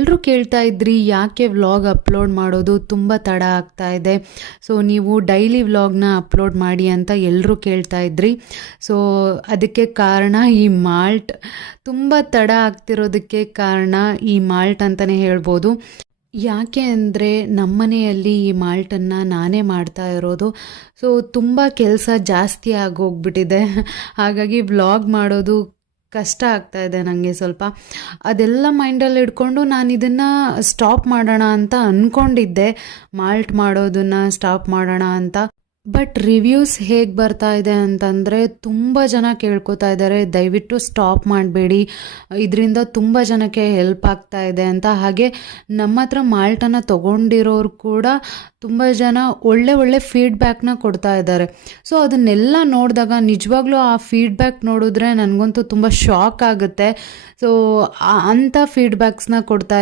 ಎಲ್ಲರೂ ಕೇಳ್ತಾ ಇದ್ರಿ ಯಾಕೆ ವ್ಲಾಗ್ ಅಪ್ಲೋಡ್ ಮಾಡೋದು ತುಂಬ ತಡ ಆಗ್ತಾ ಇದೆ. ಸೊ ನೀವು ಡೈಲಿ ವ್ಲಾಗ್ನ ಅಪ್ಲೋಡ್ ಮಾಡಿ ಅಂತ ಎಲ್ಲರೂ ಕೇಳ್ತಾ ಇದ್ರಿ. ಸೊ ಅದಕ್ಕೆ ಕಾರಣ ಈ ಮಾಲ್ಟ್. ತುಂಬ ತಡ ಆಗ್ತಿರೋದಕ್ಕೆ ಕಾರಣ ಈ ಮಾಲ್ಟ್ ಅಂತಲೇ ಹೇಳ್ಬೋದು. ಯಾಕೆ ಅಂದರೆ ನಮ್ಮನೆಯಲ್ಲಿ ಈ ಮಾಲ್ಟನ್ನು ನಾನೇ ಮಾಡ್ತಾ ಇರೋದು. ಸೊ ತುಂಬ ಕೆಲಸ ಜಾಸ್ತಿ ಆಗೋಗ್ಬಿಟ್ಟಿದೆ. ಹಾಗಾಗಿ ವ್ಲಾಗ್ ಮಾಡೋದು ಕಷ್ಟ ಆಗ್ತಾ ಇದೆ ನನಗೆ ಸ್ವಲ್ಪ. ಅದೆಲ್ಲ ಮೈಂಡಲ್ಲಿ ಇಟ್ಕೊಂಡು ನಾನು ಇದನ್ನು ಸ್ಟಾಪ್ ಮಾಡೋಣ ಅಂತ ಅಂದ್ಕೊಂಡಿದ್ದೆ, ಮಾಲ್ಟ್ ಮಾಡೋದನ್ನು ಸ್ಟಾಪ್ ಮಾಡೋಣ ಅಂತ. ಬಟ್ ರಿವ್ಯೂಸ್ ಹೇಗೆ ಬರ್ತಾ ಇದೆ ಅಂತಂದರೆ ತುಂಬ ಜನ ಕೇಳ್ಕೊತಾ ಇದ್ದಾರೆ, ದಯವಿಟ್ಟು ಸ್ಟಾಪ್ ಮಾಡಬೇಡಿ, ಇದರಿಂದ ತುಂಬ ಜನಕ್ಕೆ ಹೆಲ್ಪ್ ಆಗ್ತಾ ಇದೆ ಅಂತ. ಹಾಗೆ ನಮ್ಮ ಹತ್ರ ಮಾಲ್ಟನ್ನು ತೊಗೊಂಡಿರೋರು ಕೂಡ ತುಂಬ ಜನ ಒಳ್ಳೆ ಫೀಡ್ಬ್ಯಾಕ್ನ ಕೊಡ್ತಾ ಇದ್ದಾರೆ. ಸೊ ಅದನ್ನೆಲ್ಲ ನೋಡಿದಾಗ ನಿಜವಾಗ್ಲೂ ಆ ಫೀಡ್ಬ್ಯಾಕ್ ನೋಡಿದ್ರೆ ನನಗಂತೂ ತುಂಬ ಶಾಕ್ ಆಗುತ್ತೆ. ಸೊ ಅಂಥ ಫೀಡ್ಬ್ಯಾಕ್ಸ್ನ ಕೊಡ್ತಾ